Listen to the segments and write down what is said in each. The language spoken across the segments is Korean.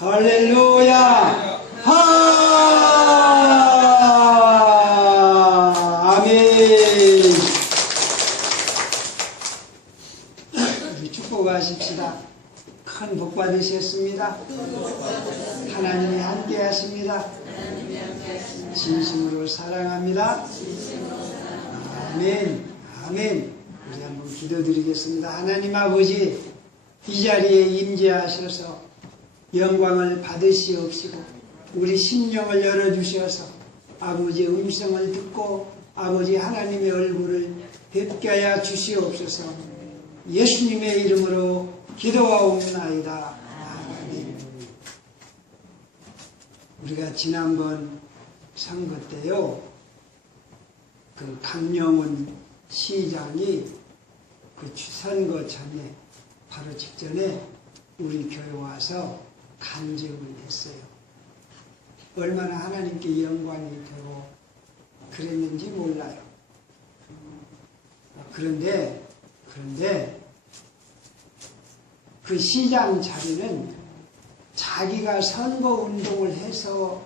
할렐루야! 아멘! 우리 축복하십시다. 큰 복 받으셨습니다. 하나님이 함께 하십니다. 진심으로 사랑합니다. 아멘. 아멘. 우리 한번 기도드리겠습니다. 하나님 아버지, 이 자리에 임재하셔서 영광을 받으시옵시고 우리 심령을 열어주셔서 아버지의 음성을 듣고 아버지 하나님의 얼굴을 뵙게 하여 주시옵소서. 예수님의 이름으로 기도하옵나이다. 아멘. 우리가 지난번 선거 때요, 그 강영훈 시장이 그 선거 전에 바로 직전에 우리 교회 와서 간증을 했어요. 얼마나 하나님께 영광이 되고 그랬는지 몰라요. 그런데 그 시장 자리는 자기가 선거 운동을 해서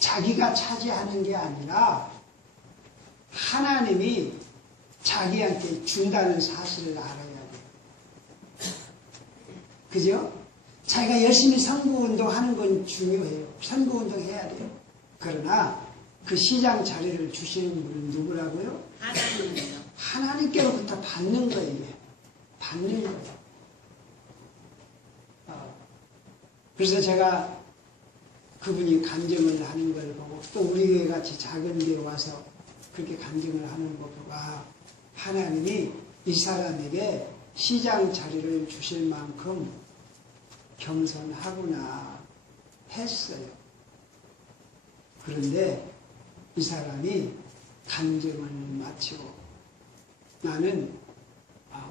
자기가 차지하는 게 아니라 하나님이 자기한테 준다는 사실을 알아야 돼요. 그죠? 자기가 열심히 선거운동 하는 건 중요해요. 선거운동 해야 돼요. 그러나 그 시장 자리를 주시는 분은 누구라고요? 하나님이요. 하나님께로부터 받는 거예요. 받는 거예요. 그래서 제가 그분이 간증을 하는 걸 보고 또 우리 교회 같이 작은 데 와서 그렇게 간증을 하는 거 보고 하나님이 이 사람에게 시장 자리를 주실 만큼 겸손하구나 했어요. 그런데 이 사람이 간증을 마치고 나는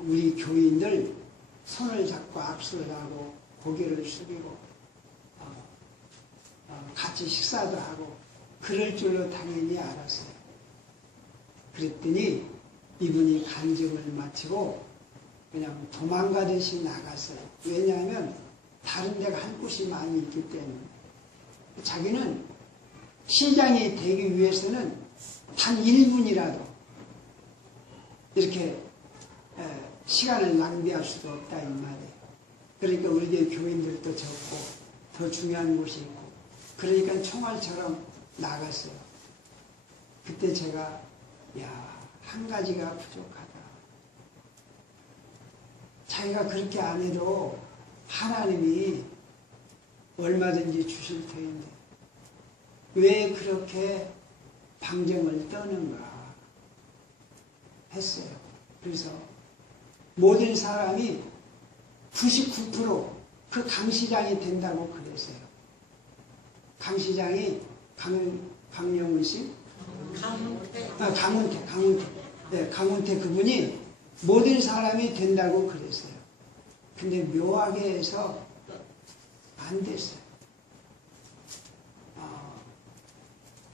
우리 교인들 손을 잡고 악수를 하고 고개를 숙이고 같이 식사도 하고 그럴 줄로 당연히 알았어요. 그랬더니 이분이 간증을 마치고 그냥 도망가듯이 나갔어요. 왜냐하면 다른 데가 할 곳이 많이 있기 때문에. 자기는 시장이 되기 위해서는 단 1분이라도 이렇게 시간을 낭비할 수도 없다 이 말이에요. 그러니까 우리 교인들도 적고 더 중요한 곳이 있고 그러니까 총알처럼 나갔어요. 그때 제가 한 가지가 부족하다. 자기가 그렇게 안 해도 하나님이 얼마든지 주실 터인데 왜 그렇게 방정을 떠는가 했어요. 그래서 모든 사람이 99% 그 강시장이 된다고 그랬어요. 강시장이 강영훈 씨? 강훈태. 네, 강훈태 그분이 모든 사람이 된다고 그랬어요. 근데 묘하게 해서 안 됐어요.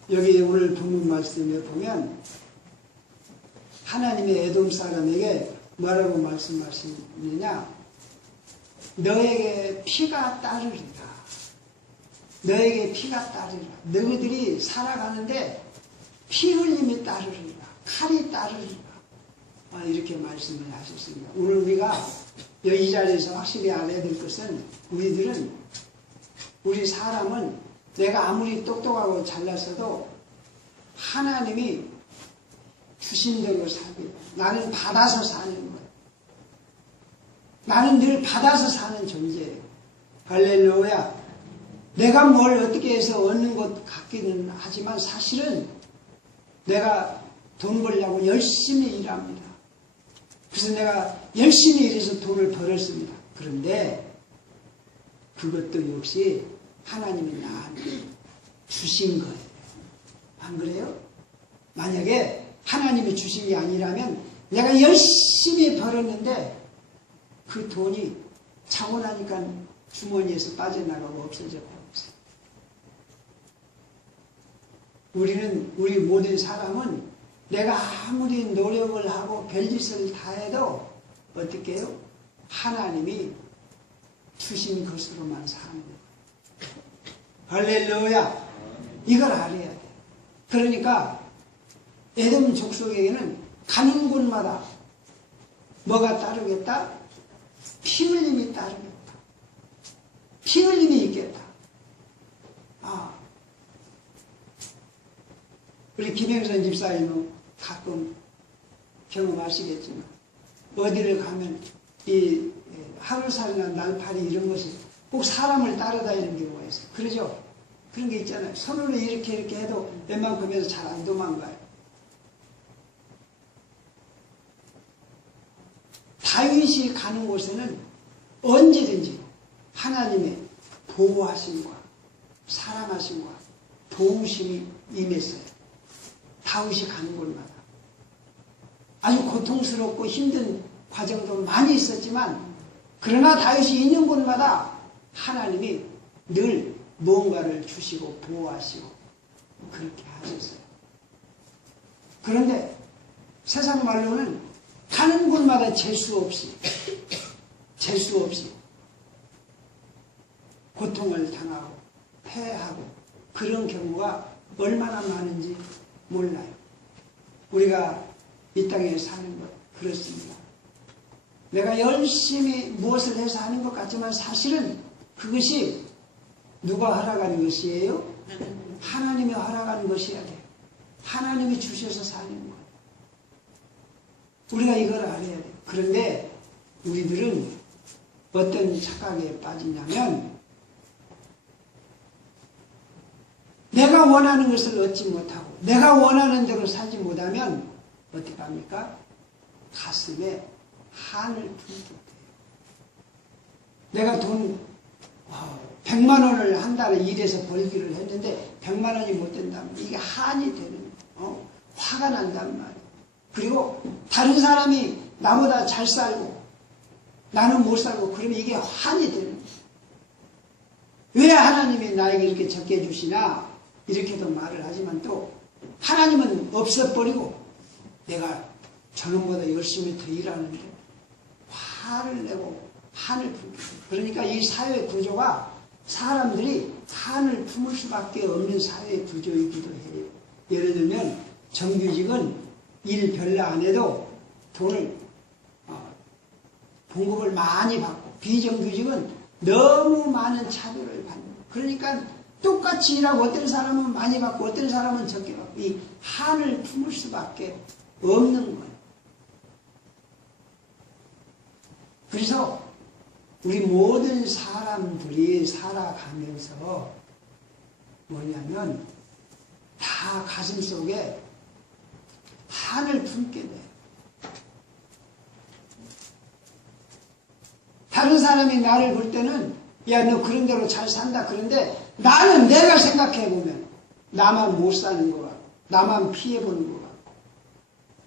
여기 오늘 본문 말씀에 보면 하나님의 에돔 사람에게 뭐라고 말씀하시느냐? 너에게 피가 따르리라. 너에게 피가 따르리라. 너희들이 살아가는데 피 흘림이 따르리라. 칼이 따르리라. 이렇게 말씀을 하셨습니다. 오늘 우리가 이 자리에서 확실히 알아야 될 것은 우리 사람은 내가 아무리 똑똑하고 잘났어도 하나님이 주신 대로 살게. 나는 받아서 사는 거예요. 나는 늘 받아서 사는 존재예요. 할렐루야. 내가 뭘 어떻게 해서 얻는 것 같기는 하지만 사실은 내가 돈 벌려고 열심히 일합니다. 그래서 내가 열심히 일해서 돈을 벌었습니다. 그런데 그것도 역시 하나님이 나한테 주신 거예요. 안 그래요? 만약에 하나님이 주신 게 아니라면 내가 열심히 벌었는데 그 돈이 자고 나니까 주머니에서 빠져나가고 없어져 버렸어요. 우리 모든 사람은 내가 아무리 노력을 하고 별짓을 다 해도 어떻게 해요? 하나님이 주신 것으로만 사는 거예요. 할렐루야. 이걸 알아야 돼. 그러니까 에돔 족속에게는 가는 곳마다 뭐가 따르겠다? 피 흘림이 따르겠다. 피 흘림이 있겠다. 우리 김영선 집사님은 가끔 경험하시겠지만 어디를 가면 이 하루살이나 날파리 이런 것이 꼭 사람을 따라다니는 경우가 있어요. 그러죠? 그런 게 있잖아요. 손으로 이렇게 해도 웬만큼에서 잘 안 도망가요. 다윗이 가는 곳에는 언제든지 하나님의 보호하심과 사랑하심과 도우심이 임했어요. 다윗이 가는 곳마다. 아주 고통스럽고 힘든 과정도 많이 있었지만 그러나 다윗이 있는 곳마다 하나님이 늘 무언가를 주시고 보호하시고 그렇게 하셨어요. 그런데 세상 말로는 가는 곳마다 재수 없이 고통을 당하고 패하고 그런 경우가 얼마나 많은지 몰라요. 우리가 이 땅에 사는 것 그렇습니다. 내가 열심히 무엇을 해서 하는 것 같지만 사실은 그것이 누가 허락하는 것이에요? 하나님이 허락하는 것이어야 돼요. 하나님이 주셔서 사는 거예요. 우리가 이걸 알아야 돼요. 그런데 우리들은 어떤 착각에 빠지냐면 내가 원하는 것을 얻지 못하고 내가 원하는 대로 살지 못하면 어떻게 합니까? 가슴에 한을 품게 돼요. 내가 돈 100만 원을 한 달에 일해서 벌기를 했는데 100만 원이 못 된다면 이게 한이 되는 화가 난단 말이에요. 그리고 다른 사람이 나보다 잘 살고 나는 못 살고 그러면 이게 한이 되는 거예요. 왜 하나님이 나에게 이렇게 적게 주시나 이렇게도 말을 하지만 또 하나님은 없어버리고 내가 저놈보다 열심히 더 일하는데 화를 내고 한을 품게 돼요. 그러니까 이 사회 구조가 사람들이 한을 품을 수밖에 없는 사회 구조이기도 해요. 예를 들면 정규직은 일 별로 안 해도 돈을 봉급을 많이 받고 비정규직은 너무 많은 차별을 받는 거예요. 그러니까 똑같이 일하고 어떤 사람은 많이 받고 어떤 사람은 적게 받고 이 한을 품을 수밖에 없는 거예요. 그래서 우리 모든 사람들이 살아가면서 뭐냐면 다 가슴속에 한을 품게 돼요. 다른 사람이 나를 볼 때는 야, 너 그런 대로 잘 산다. 그런데 나는 내가 생각해보면 나만 못 사는 것 같고 나만 피해보는 것 같고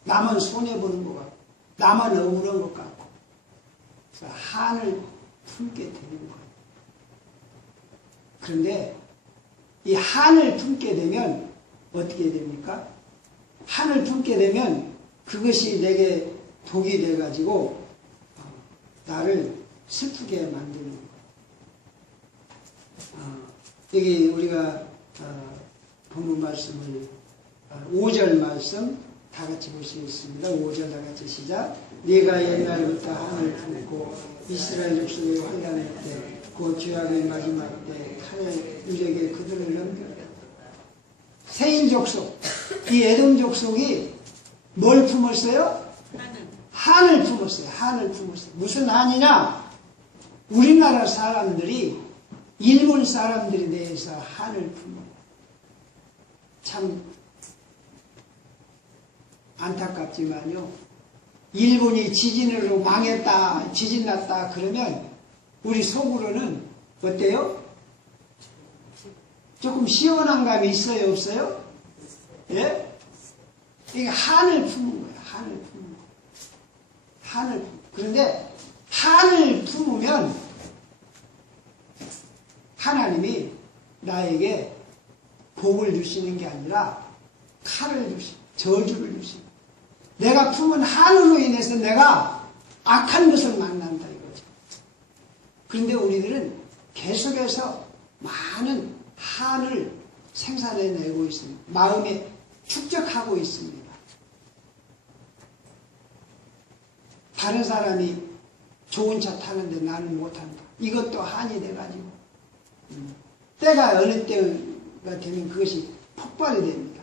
나만 손해보는 것 같고 나만 억울한 것 같고 그래서 한을 품게 되는 거예요. 그런데 이 한을 품게 되면 어떻게 됩니까? 한을 품게 되면 그것이 내게 독이 돼가지고 나를 슬프게 만드는 거예요. 여기 우리가 본문 말씀을 5절 말씀 다 같이 보시겠습니다. 5절 다 같이 시작. 네가 옛날부터 한을 품고 이스라엘 족속의 환난의 때 그 죄악의 마지막 때 칼의 유력에 그들을 넘겼다. 세일 족속, 이 에돔 족속이 뭘 품었어요? 한을 품었어요. 한을 품었어요. 무슨 한이냐? 우리나라 사람들이 일본 사람들에 대해서 한을 품어요. 참 안타깝지만요. 일본이 지진으로 망했다, 지진 났다 그러면 우리 속으로는 어때요? 조금 시원한 감이 있어요, 없어요? 예? 이게 한을 품은 거예요. 한을 품은 거예요. 한을 품은 거예요. 그런데 한을 품으면 하나님이 나에게 복을 주시는 게 아니라 칼을 주시고 저주를 주시고 내가 품은 한으로 인해서 내가 악한 것을 만난다 이거죠. 그런데 우리들은 계속해서 많은 한을 생산해내고 있습니다. 마음에 축적하고 있습니다. 다른 사람이 좋은 차 타는데 나는 못한다. 이것도 한이 돼가지고 때가 어느 때가 되면 그것이 폭발이 됩니다.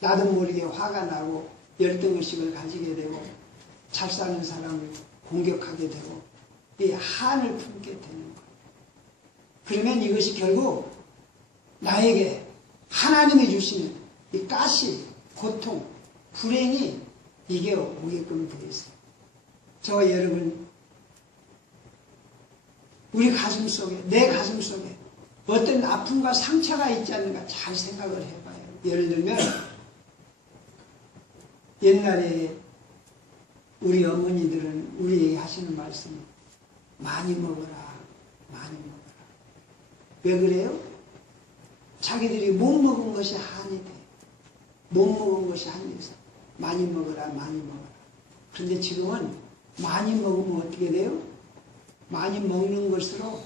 나도 모르게 화가 나고 열등의식을 가지게 되고 잘 사는 사람을 공격하게 되고 이 한을 품게 되는 거예요. 그러면 이것이 결국 나에게 하나님이 주시는 이 가시, 고통, 불행이 이게 오게끔 되어 있어요. 저와 여러분, 우리 가슴 속에, 내 가슴 속에 어떤 아픔과 상처가 있지 않는가 잘 생각을 해봐요. 예를 들면 옛날에 우리 어머니들은 우리에게 하시는 말씀이 많이 먹어라, 많이 먹어라. 왜 그래요? 자기들이 못 먹은 것이 한이 돼. 못 먹은 것이 한이 있어. 많이 먹어라, 많이 먹어라. 그런데 지금은 많이 먹으면 어떻게 돼요? 많이 먹는 것으로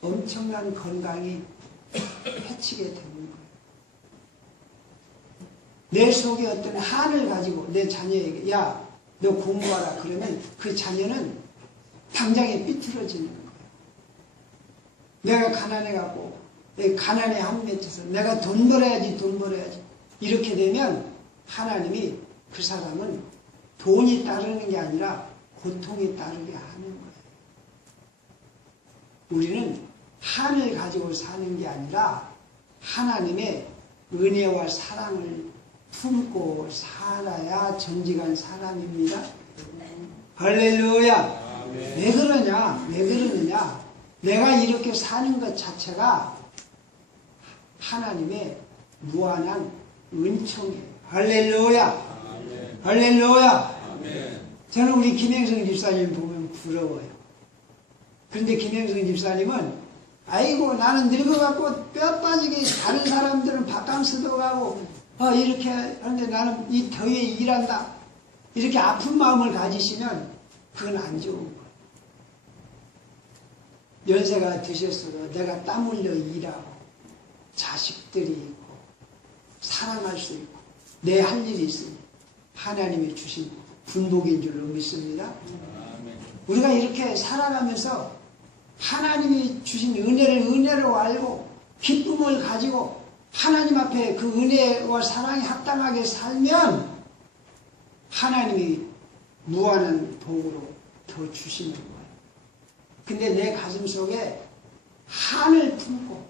엄청난 건강이 해치게 되는 거예요. 내 속에 어떤 한을 가지고 내 자녀에게 야, 너 공부하라 그러면 그 자녀는 당장에 삐뚤어지는 거예요. 내가 가난해갖고 가난에 한 맺혀서 내가 돈 벌어야지 돈 벌어야지 이렇게 되면 하나님이 그 사람은 돈이 따르는 게 아니라 고통이 따르게 하는 거예요. 우리는 한을 가지고 사는 게 아니라 하나님의 은혜와 사랑을 품고 살아야 정직한 사람입니다. 할렐루야. 왜 그러냐? 왜 그러느냐? 내가 이렇게 사는 것 자체가 하나님의 무한한 은총이에요. 할렐루야. 할렐루야. 저는 우리 김행성 집사님 보면 부러워요. 그런데 김행성 집사님은 아이고 나는 늙어갖고 뼈 빠지게 다른 사람들은 바캉스도 가고 이렇게 하는데 나는 이 더위에 일한다. 이렇게 아픈 마음을 가지시면 그건 안 좋은 거예요. 연세가 드셨어도 내가 땀 흘려 일하고 자식들이 있고 사랑할 수 있고 내 할 일이 있으니 하나님이 주신 분복인 줄로 믿습니다. 우리가 이렇게 살아가면서 하나님이 주신 은혜로 알고 기쁨을 가지고 하나님 앞에 그 은혜와 사랑에 합당하게 살면 하나님이 무한한 복으로 더 주시는 거예요. 근데 내 가슴 속에 한을 품고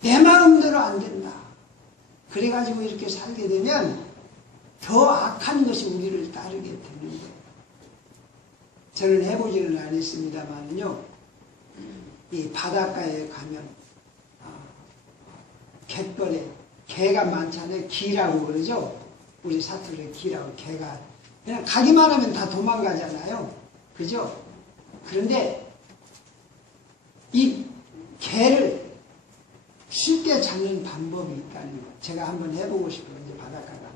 내 마음대로 안 된다. 그래가지고 이렇게 살게 되면 더 악한 것이 우리를 따르게 되는 거예요. 저는 해보지는 않았습니다만요. 이 바닷가에 가면 갯벌에 개가 많잖아요. 기라고 그러죠. 우리 사투리에 기라고 개가 그냥 가기만 하면 다 도망가잖아요. 그죠? 그런데 이 개를 쉽게 잡는 방법이 있다는 거. 제가 한번 해보고 싶어요. 이제 바닷가 가면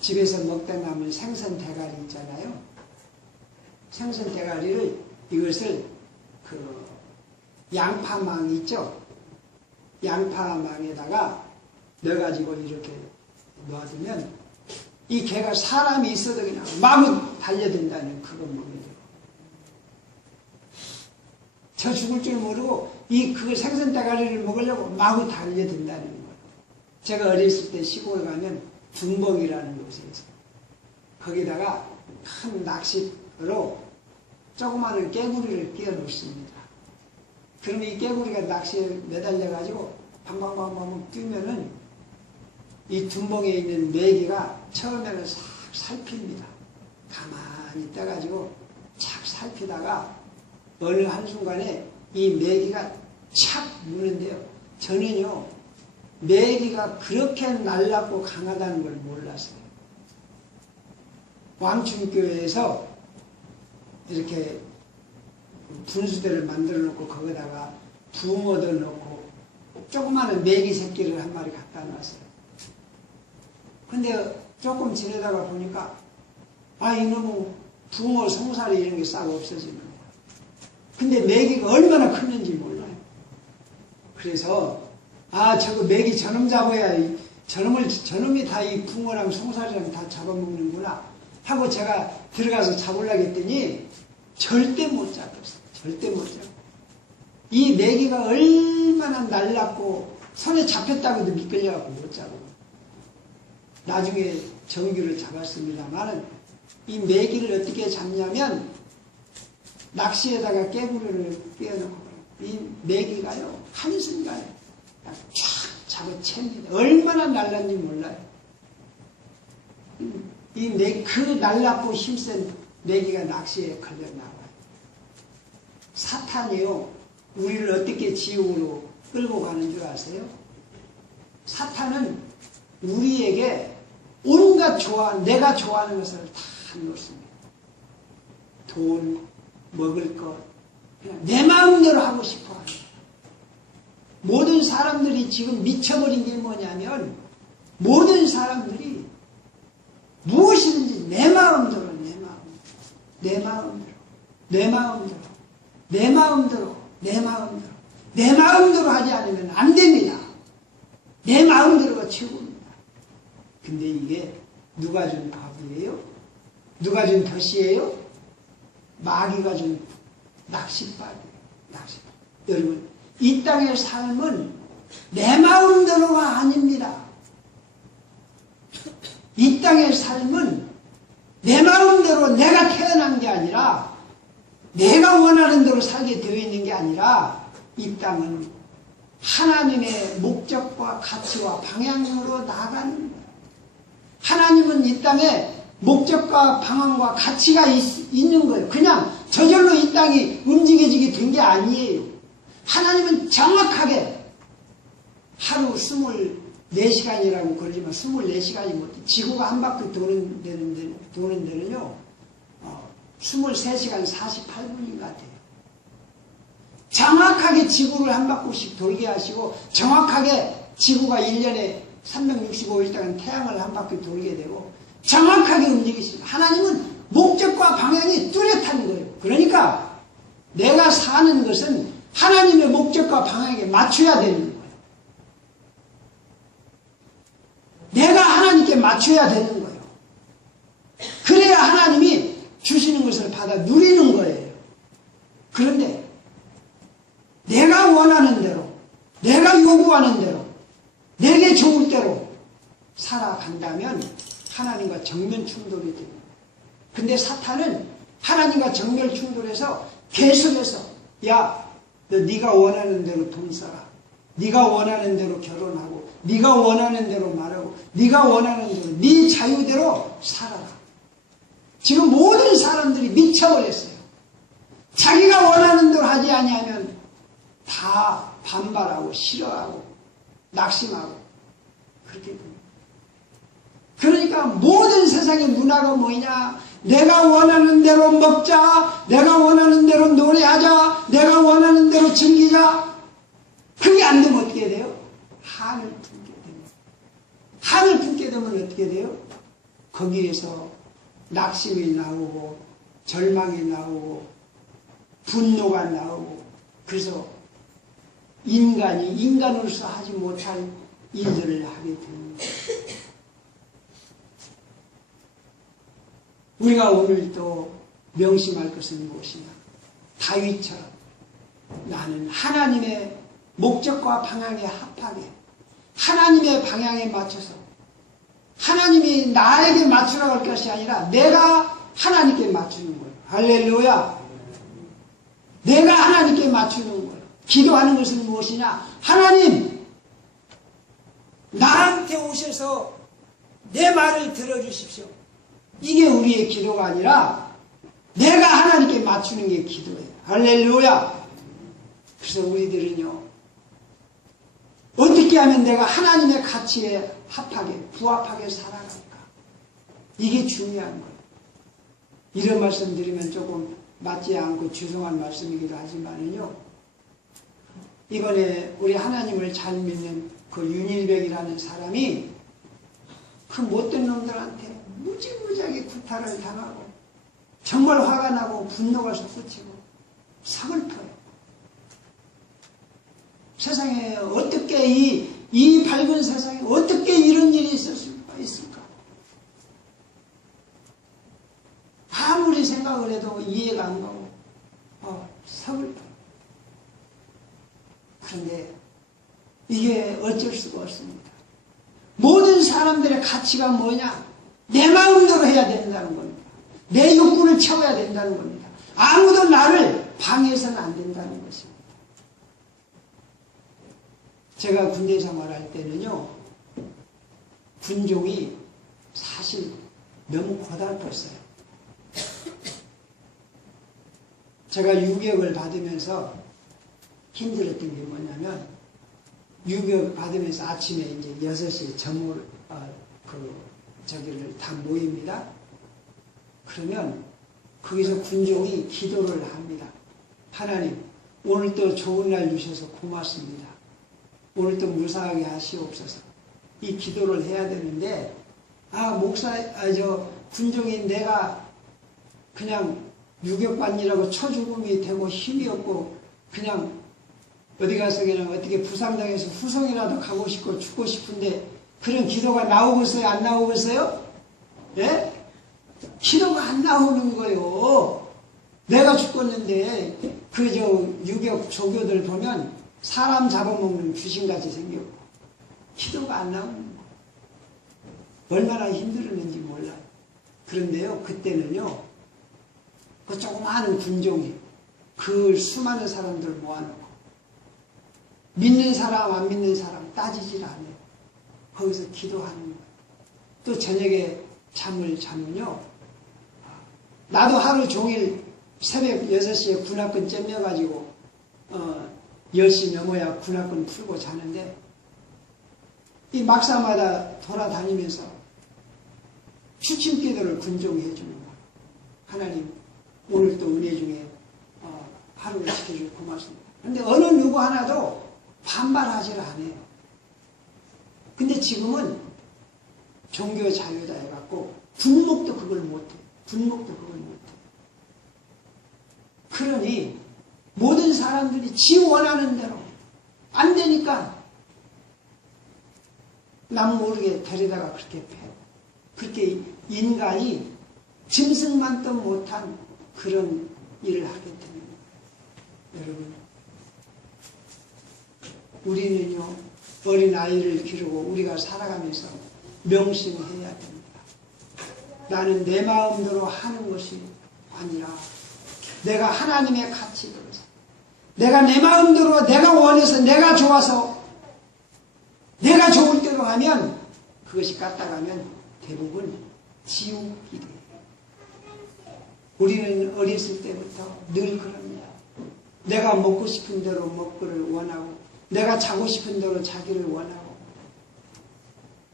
집에서 먹다 남은 생선 대가리 있잖아요. 생선 대가리를 이것을 양파망 있죠? 양파망에다가 넣어가지고 이렇게 놔두면 이 개가 사람이 있어도 그냥 마구 달려든다는 그건 뭐예요? 저 죽을 줄 모르고 그 생선 대가리를 먹으려고 마구 달려든다는 거예요. 제가 어렸을 때 시골에 가면 둥벅이라는 곳에 있어요. 거기다가 큰 낚싯으로 조그마한 깨구리를 끼워 놓습니다. 그러면 이 깨구리가 낚시에 매달려가지고 방방방방 뛰면은 이 둔봉에 있는 메기가 처음에는 싹 살핍니다. 가만히 떠가지고 착 살피다가 어느 한순간에 이 메기가 착 무는데요. 저는요, 메기가 그렇게 날랐고 강하다는 걸 몰랐어요. 왕춘교회에서 이렇게 분수대를 만들어 놓고 거기다가 붕어도 넣고 조그마한 메기 새끼를 한 마리 갖다 놨어요. 근데 조금 지내다가 보니까 이놈의 붕어 송사리 이런 게 싹 없어지는 거예요. 근데 메기가 얼마나 컸는지 몰라요. 그래서 저거 메기 저놈 잡아야 저놈이 다 이 붕어랑 송사리랑 다 잡아먹는구나 하고 제가 들어가서 잡으려고 했더니 절대 못 잡았어요. 절대 못 잡았어요. 이 메기가 얼마나 날랐고 손에 잡혔다고도 미끌려갖고 못 잡고 나중에 정규를 잡았습니다만 이 메기를 어떻게 잡냐면 낚시에다가 깨구리를 끼워놓고 이 메기가요 한순간에 쫙 잡아챕니다. 얼마나 날랐는지 몰라요. 그 날랐고 힘센 메기가 낚시에 걸려 나와요. 사탄이요 우리를 어떻게 지옥으로 끌고 가는 줄 아세요? 사탄은 우리에게 온갖 내가 좋아하는 것을 다 놓습니다. 돈, 먹을 것, 그냥 내 마음대로 하고 싶어 합니다. 모든 사람들이 지금 미쳐버린 게 뭐냐면 모든 사람들이 무엇이든지 내 마음대로 하지 않으면 안 됩니다. 내 마음대로가 최고입니다. 근데 이게 누가 준 밥이에요? 누가 준 덫이에요? 마귀가 준 낚싯밥이에요. 낚싯밥. 여러분, 이 땅의 삶은 내 마음대로가 아닙니다. 이 땅의 삶은 내 마음대로 내가 태어난 게 아니라 내가 원하는 대로 살게 되어 있는 게 아니라 이 땅은 하나님의 목적과 가치와 방향으로 나가는 거예요. 하나님은 이 땅에 목적과 방향과 가치가 있는 거예요. 그냥 저절로 이 땅이 움직여지게 된 게 아니에요. 하나님은 정확하게 하루 24시간이라고 그러지만 24시간이 못 지구가 한 바퀴 도는 데는요 23시간 48분인 것 같아요. 정확하게 지구를 한 바퀴씩 돌게 하시고 정확하게 지구가 1년에 365일 동안 태양을 한 바퀴 돌게 되고 정확하게 움직이십니다. 하나님은 목적과 방향이 뚜렷한 거예요. 그러니까 내가 사는 것은 하나님의 목적과 방향에 맞춰야 되는 거예요. 내가 하나님께 맞춰야 되는 거예요. 그래야 하나님이 주시는 것을 받아 누리는 거예요. 그런데 내가 원하는 대로, 내가 요구하는 대로, 내게 좋을 대로 살아간다면 하나님과 정면 충돌이 됩니다. 근데 사탄은 하나님과 정면 충돌해서 계속해서 너 네가 원하는 대로 돈 써라. 네가 원하는 대로 결혼하고 네가 원하는 대로 말하고 네가 원하는 대로 네 자유대로 살아라. 지금 모든 사람들이 미쳐버렸어요. 자기가 원하는 대로 하지 아니하면 다 반발하고 싫어하고 낙심하고 그렇게 됩니다. 그러니까 모든 세상의 문화가 뭐냐? 내가 원하는 대로 먹자, 내가 원하는 대로 노래하자, 내가 원하는 대로 즐기자. 그게 안 되면 어떻게 돼요? 한을 품게 됩니다. 한을 품게 되면 어떻게 돼요? 거기에서 낙심이 나오고 절망이 나오고 분노가 나오고 그래서 인간이 인간으로서 하지 못할 일들을 하게 됩니다. 우리가 오늘 또 명심할 것은 무엇이냐? 다윗처럼 나는 하나님의 목적과 방향에 합하게 하나님의 방향에 맞춰서 하나님이 나에게 맞추라고 할 것이 아니라 내가 하나님께 맞추는 거예요. 할렐루야. 내가 하나님께 맞추는 거예요. 기도하는 것은 무엇이냐? 하나님 나한테 오셔서 내 말을 들어주십시오. 이게 우리의 기도가 아니라 내가 하나님께 맞추는 게 기도예요. 할렐루야. 그래서 우리들은요 어떻게 하면 내가 하나님의 가치에 합하게 부합하게 살아갈까? 이게 중요한 거예요. 이런 말씀 드리면 조금 맞지 않고 죄송한 말씀이기도 하지만요 이번에 우리 하나님을 잘 믿는 그 윤일백이라는 사람이 그 못된 놈들한테 무지무지하게 구타를 당하고 정말 화가 나고 분노가 솟구치고 서글퍼요. 세상에 어떻게 이 밝은 세상에 어떻게 이런 일이 있을 수가 있을까? 아무리 생각을 해도 이해가 안 가고 서글퍼요. 그런데 이게 어쩔 수가 없습니다. 모든 사람들의 가치가 뭐냐? 내 마음대로 해야 된다는 겁니다. 내 욕구를 채워야 된다는 겁니다. 아무도 나를 방해해서는 안 된다는 것입니다. 제가 군대 생활할 때는요, 군종이 사실 너무 고달팠어요. 제가 유격을 받으면서 힘들었던 게 뭐냐면, 유격 받으면서 아침에 이제 6시에 저기를 다 모입니다. 그러면 거기서 군종이 기도를 합니다. 하나님, 오늘 또 좋은 날 주셔서 고맙습니다. 오늘 또 무사하게 하시옵소서. 이 기도를 해야 되는데, 군종이 내가 그냥 유격반이라고 처죽음이 되고 힘이 없고, 그냥 어디 가서 그냥 어떻게 부상당해서 후송이라도 가고 싶고 죽고 싶은데, 그런 기도가 나오겠어요? 안 나오겠어요? 예? 기도가 안 나오는 거요. 내가 죽었는데, 유격 조교들 보면 사람 잡아먹는 귀신같이 생겼고, 기도가 안 나오는 거예요. 얼마나 힘들었는지 몰라요. 그런데요, 그때는요, 그 조그마한 군종이 그 수많은 사람들 모아놓고, 믿는 사람, 안 믿는 사람 따지질 않아요. 거기서 기도하는 거예요. 또 저녁에 잠을 자면요, 나도 하루 종일 새벽 6시에 군합근 잼겨가지고 10시 넘어야 군합근 풀고 자는데, 이 막사마다 돌아다니면서 추침 기도를 군종이 해주는 거예요. 하나님, 오늘 또 은혜 중에 하루를 지켜주고 고맙습니다. 근데 어느 누구 하나도 반발하질 않아요. 근데 지금은 종교 자유다 해갖고 군목도 그걸 못해. 군목도 그걸 못해. 그러니 모든 사람들이 지 원하는 대로 안 되니까 남 모르게 데려다가 그렇게 패요. 그렇게 인간이 짐승만도 못한 그런 일을 하게 됩니다. 여러분, 우리는요, 어린아이를 기르고 우리가 살아가면서 명심해야 됩니다. 나는 내 마음대로 하는 것이 아니라 내가 하나님의 가치대로서, 내가 내 마음대로, 내가 원해서, 내가 좋아서, 내가 좋을 대로 하면 그것이 까딱하면 대부분 지옥이 돼요. 우리는 어렸을 때부터 늘 그럽니다. 내가 먹고 싶은 대로 먹기를 원하고, 내가 자고 싶은 대로 자기를 원하고,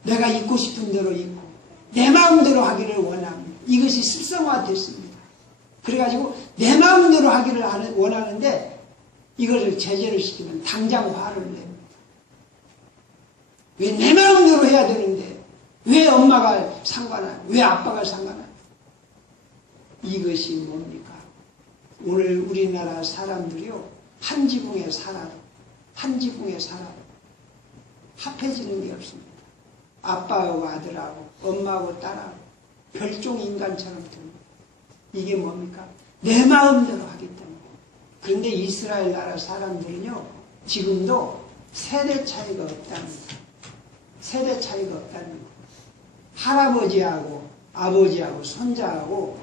내가 입고 싶은 대로 입고, 내 마음대로 하기를 원합니다. 이것이 습성화됐습니다. 그래가지고 내 마음대로 하기를 원하는데, 이것을 제재를 시키면 당장 화를 냅니다. 왜 내 마음대로 해야 되는데, 왜 엄마가 상관하냐, 왜 아빠가 상관하냐. 이것이 뭡니까? 오늘 우리나라 사람들이요, 한 지붕에 살아도 합해지는 게 없습니다. 아빠하고 아들하고 엄마하고 딸하고 별종 인간처럼 됩니다. 이게 뭡니까? 내 마음대로 하기 때문에. 그런데 이스라엘 나라 사람들은요, 지금도 세대 차이가 없답니다. 세대 차이가 없답니다. 할아버지하고 아버지하고 손자하고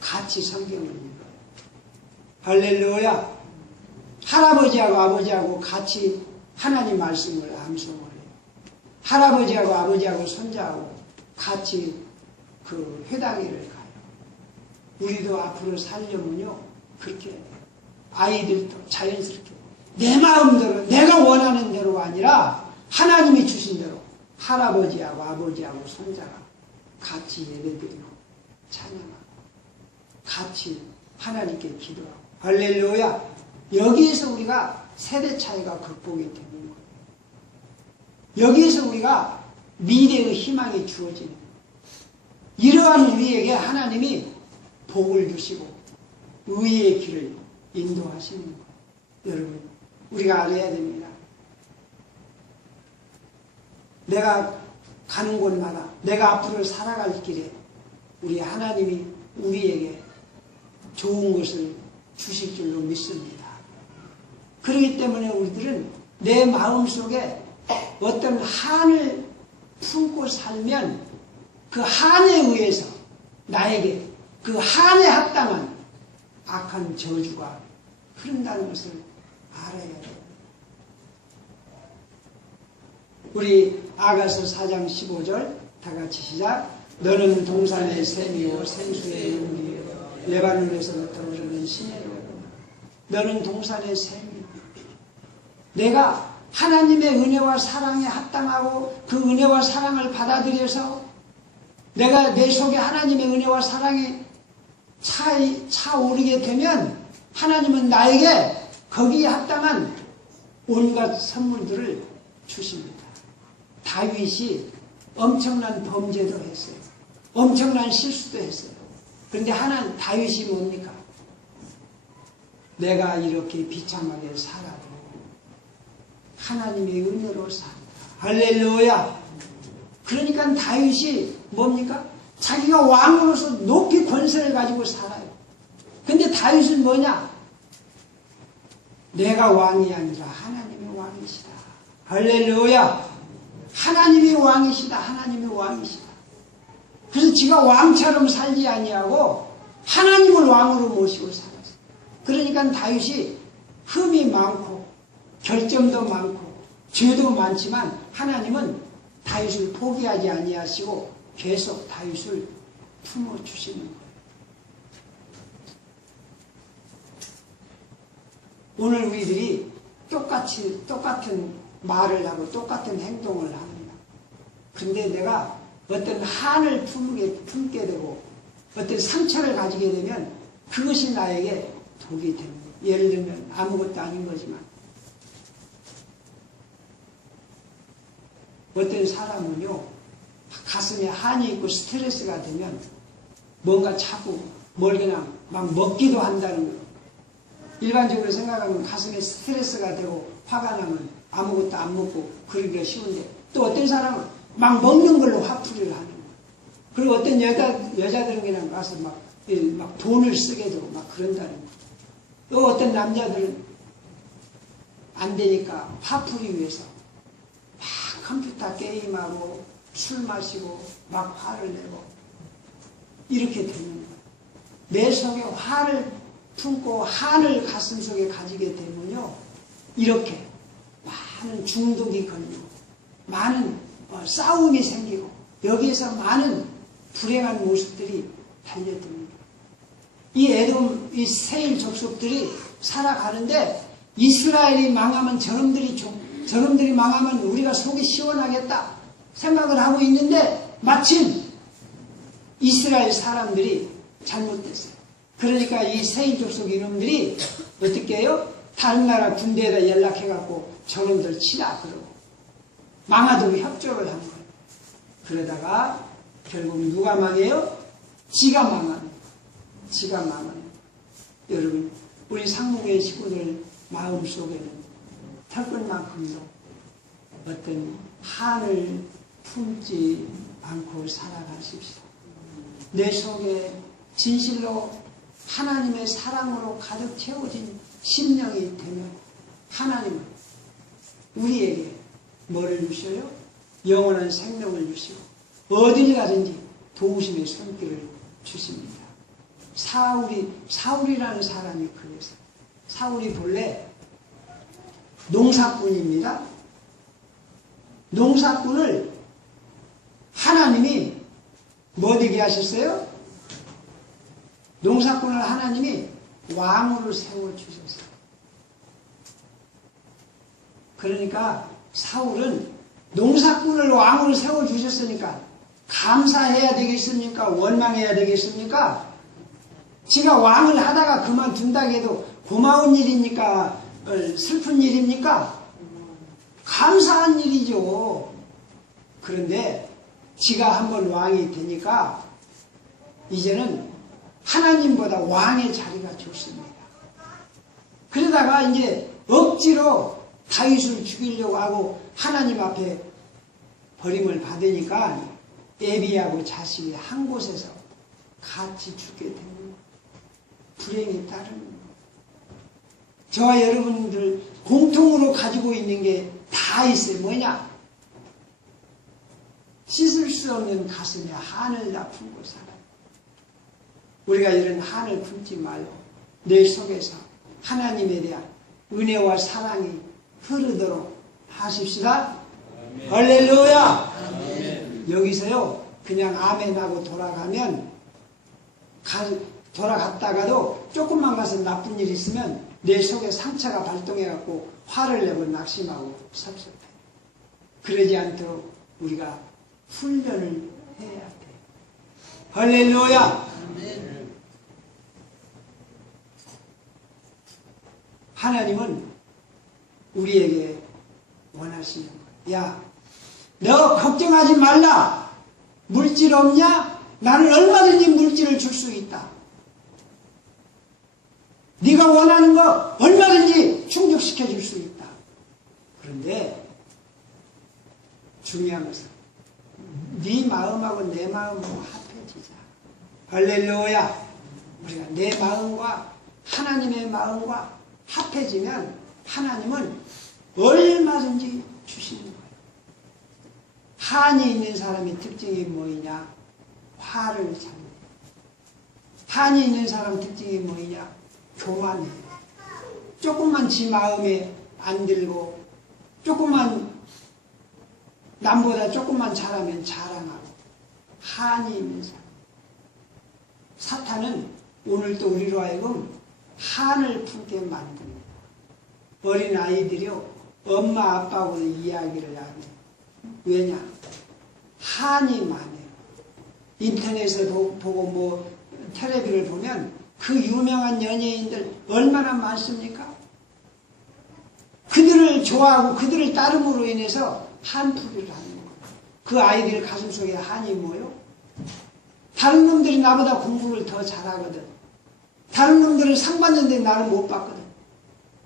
같이 성경을 읽어요. 할렐루야. 할아버지하고 아버지하고 같이 하나님 말씀을 암송을 해요. 할아버지하고 아버지하고 손자하고 같이 그 회당회를 가요. 우리도 앞으로 살려면요, 그렇게 아이들도 자연스럽게 내 마음대로, 내가 원하는 대로가 아니라 하나님이 주신 대로 할아버지하고 아버지하고 손자가 같이 예배드리고 찬양하고 같이 하나님께 기도하고, 할렐루야. 여기에서 우리가 세대 차이가 극복이 되는 거예요. 여기에서 우리가 미래의 희망이 주어지는 거예요. 이러한 우리에게 하나님이 복을 주시고 의의 길을 인도하시는 거예요. 여러분, 우리가 알아야 됩니다. 내가 가는 곳마다, 내가 앞으로 살아갈 길에 우리 하나님이 우리에게 좋은 것을 주실 줄로 믿습니다. 그렇기 때문에 우리들은 내 마음속에 어떤 한을 품고 살면 그 한에 의해서 나에게 그 한에 합당한 악한 저주가 흐른다는 것을 알아야 돼요. 우리 아가서 4장 15절 다 같이 시작. 너는 동산의 샘이요 생수의 용이요 레바논에서부터 흐르는 시내로. 너는 동산의 샘이요. 내가 하나님의 은혜와 사랑에 합당하고 그 은혜와 사랑을 받아들여서 내가 내 속에 하나님의 은혜와 사랑이 차오르게 되면 하나님은 나에게 거기에 합당한 온갖 선물들을 주십니다. 다윗이 엄청난 범죄도 했어요. 엄청난 실수도 했어요. 그런데 다윗이 뭡니까? 내가 이렇게 비참하게 살아도 하나님의 은혜로 산다. 할렐루야. 그러니까 다윗이 뭡니까? 자기가 왕으로서 높이 권세를 가지고 살아요. 근데 다윗은 뭐냐? 내가 왕이 아니라 하나님의 왕이시다. 할렐루야. 하나님이 왕이시다. 하나님이 왕이시다. 그래서 지가 왕처럼 살지 아니하고 하나님을 왕으로 모시고 살았어요. 그러니까 다윗이 흠이 많고 결점도 많고 죄도 많지만 하나님은 다윗을 포기하지 아니하시고 계속 다윗을 품어주시는 거예요. 오늘 우리들이 똑같은 말을 하고 똑같은 행동을 합니다. 근데 내가 어떤 한을 품게 되고 어떤 상처를 가지게 되면 그것이 나에게 독이 됩니다. 예를 들면 아무것도 아닌 거지만 어떤 사람은요 가슴에 한이 있고 스트레스가 되면 뭔가 자꾸 뭘 그냥 막 먹기도 한다는 거예요. 일반적으로 생각하면 가슴에 스트레스가 되고 화가 나면 아무것도 안 먹고 그러기가 쉬운데 또 어떤 사람은 막 먹는 걸로 화풀이를 하는 거예요. 그리고 어떤 여자들은 그냥 가서 막 돈을 쓰게 되고 막 그런다는 거예요. 또 어떤 남자들은 안 되니까 화풀이 위해서 막 컴퓨터 게임하고 술 마시고 막 화를 내고 이렇게 되는 거예요. 내 속에 화를 품고 한을 가슴속에 가지게 되면요 이렇게 많은 중독이 걸리고 많은 싸움이 생기고 여기에서 많은 불행한 모습들이 달려듭니다. 이 세일 족속들이 살아가는데 이스라엘이 망하면 저놈들이 망하면 우리가 속이 시원하겠다 생각을 하고 있는데 마침 이스라엘 사람들이 잘못됐어요. 그러니까 이 세일 족속 이놈들이 어떻게 해요? 다른 나라 군대에다 연락해갖고 저놈들 치라 그러고 망하도록 협조를 한 거예요. 그러다가 결국 누가 망해요? 지가 망합니다. 지가 망합니다. 여러분 우리 상무교회 식구들 마음속에는 털끝만큼도 어떤 한을 품지 않고 살아가십시오. 내 속에 진실로 하나님의 사랑으로 가득 채워진 심령이 되면 하나님은 우리에게 뭐를 주셔요? 영원한 생명을 주시고 어딜 가든지 도우심의 손길을 주십니다. 사울이라는 사람이 그랬어요. 사울이 본래 농사꾼입니다. 농사꾼을 하나님이 뭐 되게 하셨어요? 농사꾼을 하나님이 왕으로 세워주셨어요. 그러니까 사울은 농사꾼을 왕으로 세워주셨으니까 감사해야 되겠습니까? 원망해야 되겠습니까? 지가 왕을 하다가 그만둔다고 해도 고마운 일입니까? 슬픈 일입니까? 감사한 일이죠. 그런데 지가 한번 왕이 되니까 이제는 하나님보다 왕의 자리가 좋습니다. 그러다가 이제 억지로 다윗을 죽이려고 하고 하나님 앞에 버림을 받으니까 애비하고 자식이 한 곳에서 같이 죽게 되는 불행이 따르는 거예요. 저와 여러분들 공통으로 가지고 있는 게 다 있어요. 뭐냐? 씻을 수 없는 가슴에 한을 다 품고 살아요. 우리가 이런 한을 품지 말고 내 속에서 하나님에 대한 은혜와 사랑이 흐르도록 하십시다. 아멘. 할렐루야. 아멘. 여기서요 그냥 아멘하고 돌아가면 돌아갔다가도 조금만 가서 나쁜 일이 있으면 내 속에 상처가 발동해갖고 화를 내고 낙심하고 섭섭해. 그러지 않도록 우리가 훈련을 해야 돼. 할렐루야. 아멘. 하나님은 우리에게 원하시는 거야. 야, 너 걱정하지 말라. 물질 없냐? 나는 얼마든지 물질을 줄 수 있다. 네가 원하는 거 얼마든지 충족시켜 줄 수 있다. 그런데 중요한 것은 네 마음하고 내 마음하고 합해지자. 할렐루야. 우리가 내 마음과 하나님의 마음과 합해지면 하나님은 얼마든지 주시는 거예요. 한이 있는 사람의 특징이 뭐이냐? 화를 잡는. 한이 있는 사람 특징이 뭐이냐? 교만해. 조금만 지 마음에 안 들고 조금만 남보다 조금만 잘하면 자랑하고 한이 있는 사람. 사탄은 오늘도 우리로 하여금 한을 품게 만듭니다. 어린 아이들이요 엄마 아빠하고 이야기를 안 해요. 왜냐? 한이 많아요. 인터넷에 보고 뭐 텔레비를 보면 그 유명한 연예인들 얼마나 많습니까? 그들을 좋아하고 그들을 따름으로 인해서 한풀이를 하는 거예요. 그 아이들 가슴속에 한이 뭐요? 다른 놈들이 나보다 공부를 더 잘하거든. 다른 놈들은 상 받는데 나는 못 받거든.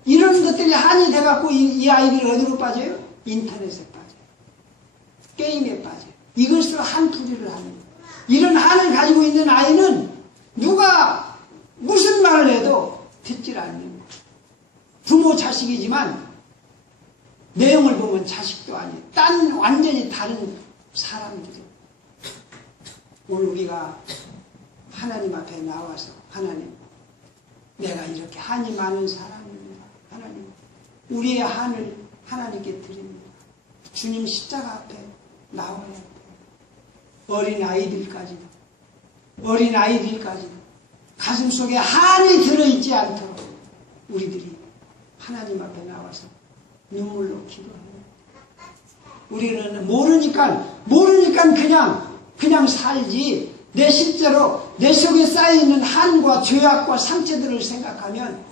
이런 것들이 한이 돼갖고 이 아이들이 어디로 빠져요? 인터넷에 빠져요. 게임에 빠져요. 이것으로 한풀이를 하는 거예요. 이런 한을 가지고 있는 아이는 누가 무슨 말을 해도 듣질 않는 거예요. 부모 자식이지만 내용을 보면 자식도 아니에요. 완전히 다른 사람들이에요. 오늘 우리가 하나님 앞에 나와서 하나님, 내가 이렇게 한이 많은 사람입니다. 하나님, 우리의 한을 하나님께 드립니다. 주님 십자가 앞에 나와야 돼요. 어린 아이들까지도 가슴속에 한이 들어있지 않도록 우리들이 하나님 앞에 나와서 눈물로 기도합니다. 우리는 모르니까 그냥 살지. 내 실제로 내 속에 쌓여있는 한과 죄악과 상처들을 생각하면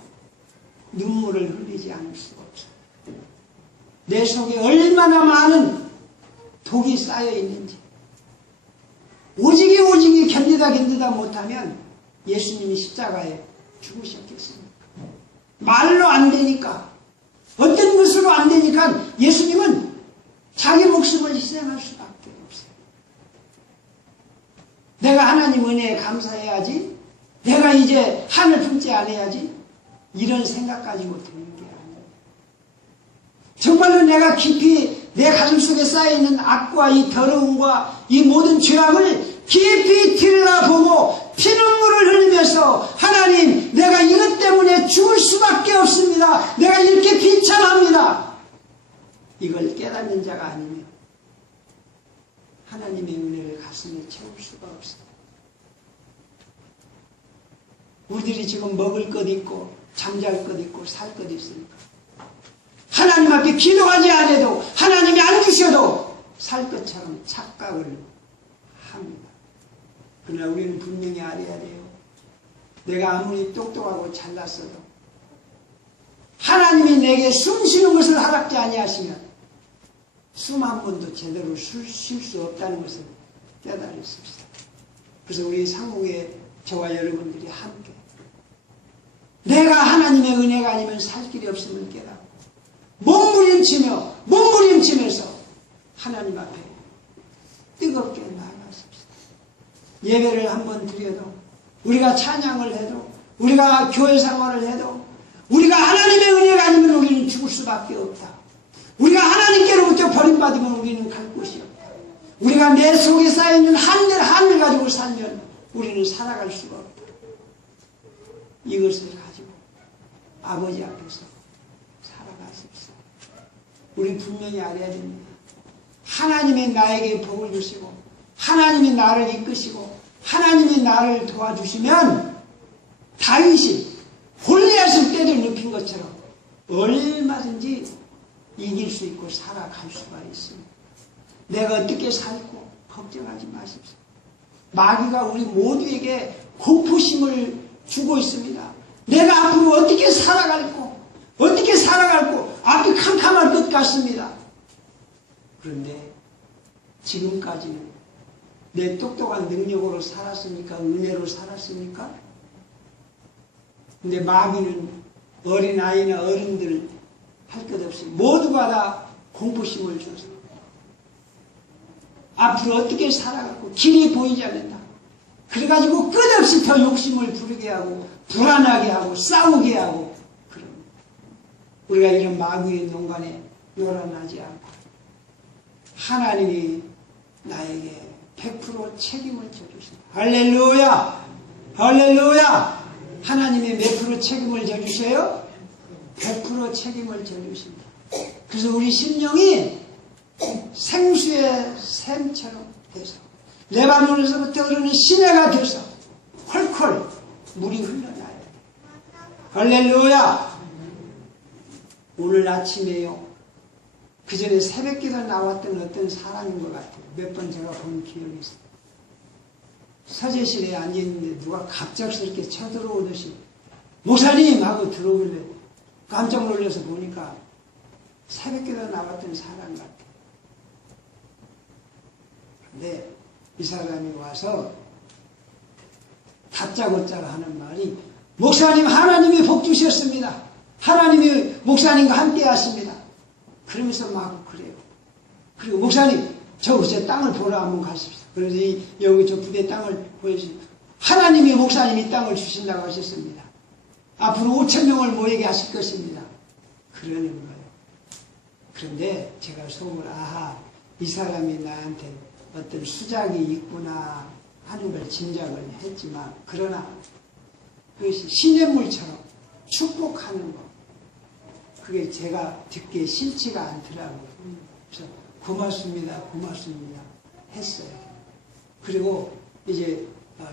눈물을 흘리지 않을 수가 없어요. 내 속에 얼마나 많은 독이 쌓여있는지 오직이 견디다 못하면 예수님이 십자가에 죽으셨겠습니까? 말로 안 되니까, 어떤 것으로 안 되니까 예수님은 자기 목숨을 희생할 수밖에 없어요. 내가 하나님 은혜에 감사해야지, 내가 이제 한을 품지 않아야지, 이런 생각 가지고 되는 게 아니에요. 정말로 내가 깊이 내 가슴속에 쌓여있는 악과 이 더러움과 이 모든 죄악을 깊이 들여다보고 피눈물을 흘리면서 하나님, 내가 이것 때문에 죽을 수밖에 없습니다. 내가 이렇게 비참합니다. 이걸 깨닫는 자가 아니면 하나님의 은혜를 가슴에 채울 수가 없어요. 우리들이 지금 먹을 것 있고 잠잘 것 있고 살 것 있으니까 하나님 앞에 기도하지 않아도 하나님이 안 주셔도 살 것처럼 착각을 합니다. 그러나 우리는 분명히 알아야 돼요. 내가 아무리 똑똑하고 잘났어도 하나님이 내게 숨 쉬는 것을 허락지 아니하시면 숨 한 번도 제대로 쉴 수 없다는 것을 깨달을 수 있어요. 그래서 우리 상국에 저와 여러분들이 함께 내가 하나님의 은혜가 아니면 살 길이 없음을 깨닫고 몸부림치면서 하나님 앞에 뜨겁게 나아갔습니다. 예배를 한번 드려도, 우리가 찬양을 해도, 우리가 교회 생활을 해도, 우리가 하나님의 은혜가 아니면 우리는 죽을 수밖에 없다. 우리가 하나님께로부터 버림받으면 우리는 갈 곳이 없다. 우리가 내 속에 쌓여있는 한을 가지고 살면 우리는 살아갈 수가 없다. 이것을 가지고 아버지 앞에서 살아가십시오. 우리 분명히 알아야 됩니다. 하나님이 나에게 복을 주시고, 하나님이 나를 이끄시고, 하나님이 나를 도와주시면 다윗이 골리앗을 때를 눕힌 것처럼 얼마든지 이길 수 있고 살아갈 수가 있습니다. 내가 어떻게 살고 걱정하지 마십시오. 마귀가 우리 모두에게 공포심을 주고 있습니다. 내가 앞으로 어떻게 살아갈고 앞이 캄캄할 것 같습니다. 그런데 지금까지는 내 똑똑한 능력으로 살았습니까? 은혜로 살았습니까? 근데 마귀는 어린아이나 어른들 할 것 없이 모두가 다 공포심을 줘서 앞으로 어떻게 살아가고 길이 보이지 않는다. 그래가지고 끝없이 더 욕심을 부르게 하고 불안하게 하고 싸우게 하고 그럽니다. 우리가 이런 마귀의 농간에 요란하지 않고 하나님이 나에게 100% 책임을 져주신다. 할렐루야! 할렐루야! 하나님이 몇 프로 책임을 져주세요? 100% 책임을 져주신다. 그래서 우리 심령이 생수의 샘처럼 돼서 레바논에서부터 흐르는 시내가 돼서 콜콜 물이 흘러나야 돼. 할렐루야! 오늘 아침에요, 그 전에 새벽기도 나왔던 어떤 사람인 것 같아요. 몇 번 제가 본 기억이 있어요. 서재실에 앉아있는데 누가 갑작스럽게 쳐들어오듯이 목사님! 하고 들어오길래 깜짝 놀라서 보니까 새벽기도 나왔던 사람 같아요. 근데 이 사람이 와서 다짜고짜 하는 말이, 목사님 하나님이 복 주셨습니다. 하나님이 목사님과 함께 하십니다. 그러면서 막 그래요. 그리고 목사님 저 땅을 보러 한번 가십시오. 그래서 여기 저 부대 땅을 보여주십시오. 하나님이 목사님이 땅을 주신다고 하셨습니다. 앞으로 5,000명을 모이게 하실 것입니다. 그러는 거예요. 그런데 제가 속으로 아하, 이 사람이 나한테 어떤 수작이 있구나 하는 걸 짐작을 했지만, 그러나 그것이 시냇물처럼 축복하는 것, 그게 제가 듣기에 싫지가 않더라고요. 그래서 고맙습니다 했어요. 그리고 이제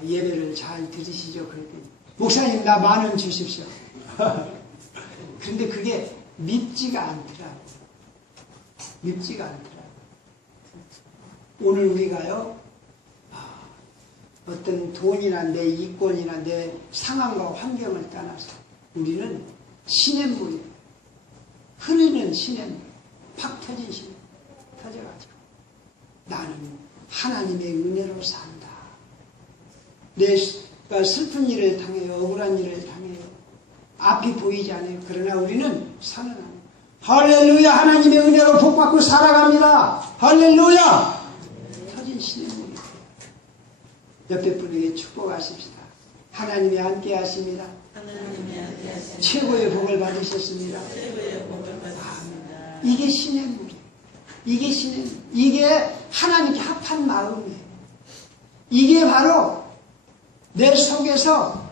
예배를 잘 들으시죠? 그랬더니 목사님 나 10,000원 주십시오. 그런데 그게 밉지가 않더라고요. 오늘 우리가요, 어떤 돈이나 내 이권이나 내 상황과 환경을 떠나서 우리는 시냇물이 흐르는 시냇물, 팍 터진 시냇물 터져가지고 나는 하나님의 은혜로 산다. 내가 슬픈 일을 당해요. 억울한 일을 당해요. 앞이 보이지 않아요. 그러나 우리는 선언합니다. 할렐루야! 하나님의 은혜로 복받고 살아갑니다. 할렐루야! 터진 시냇물이 돼요. 옆에 분에게 축복하십시다. 하나님이 함께 하십니다. 최고의 복을 받으셨습니다. 이게 시냇물이에요. 이게 시냇물. 이게 하나님께 합한 마음이에요. 이게 바로 내 속에서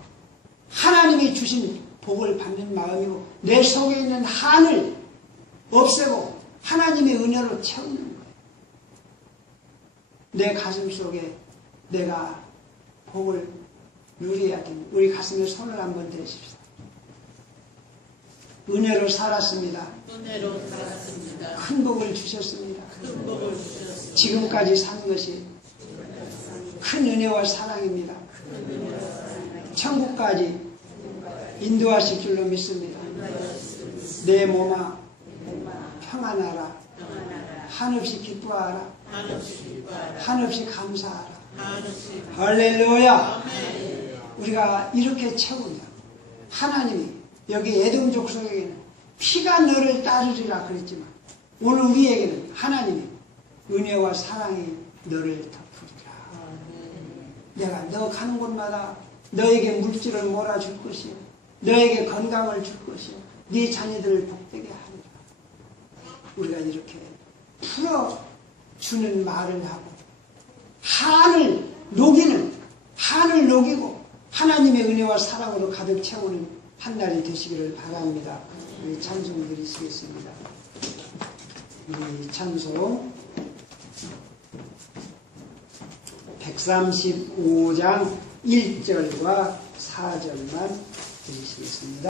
하나님이 주신 복을 받는 마음이고, 내 속에 있는 한을 없애고 하나님의 은혜로 채우는 거예요. 내 가슴 속에 내가 복을 누려야 됩니다. 우리 가슴에 손을 한번 대십시다. 은혜로 살았습니다. 큰 복을 주셨습니다. 지금까지 산 것이 큰 은혜와 사랑입니다. 천국까지 인도하실 줄로 믿습니다. 내 몸아 평안하라. 한없이 기뻐하라. 한없이 감사하라. 할렐루야. 우리가 이렇게 채우면 하나님이 여기 에돔 족속에게는 피가 너를 따르리라 그랬지만 오늘 우리에게는 하나님이 은혜와 사랑이 너를 덮으리라. 내가 너 가는 곳마다 너에게 물질을 몰아줄 것이요 너에게 건강을 줄 것이요 네 자녀들을 복되게 하리라. 우리가 이렇게 풀어주는 말을 하고 한을 녹이고 하나님의 은혜와 사랑으로 가득 채우는 한 날이 되시기를 바랍니다. 우리 찬송 드리시겠습니다. 우리 찬송 135장 1절과 4절만 드리시겠습니다.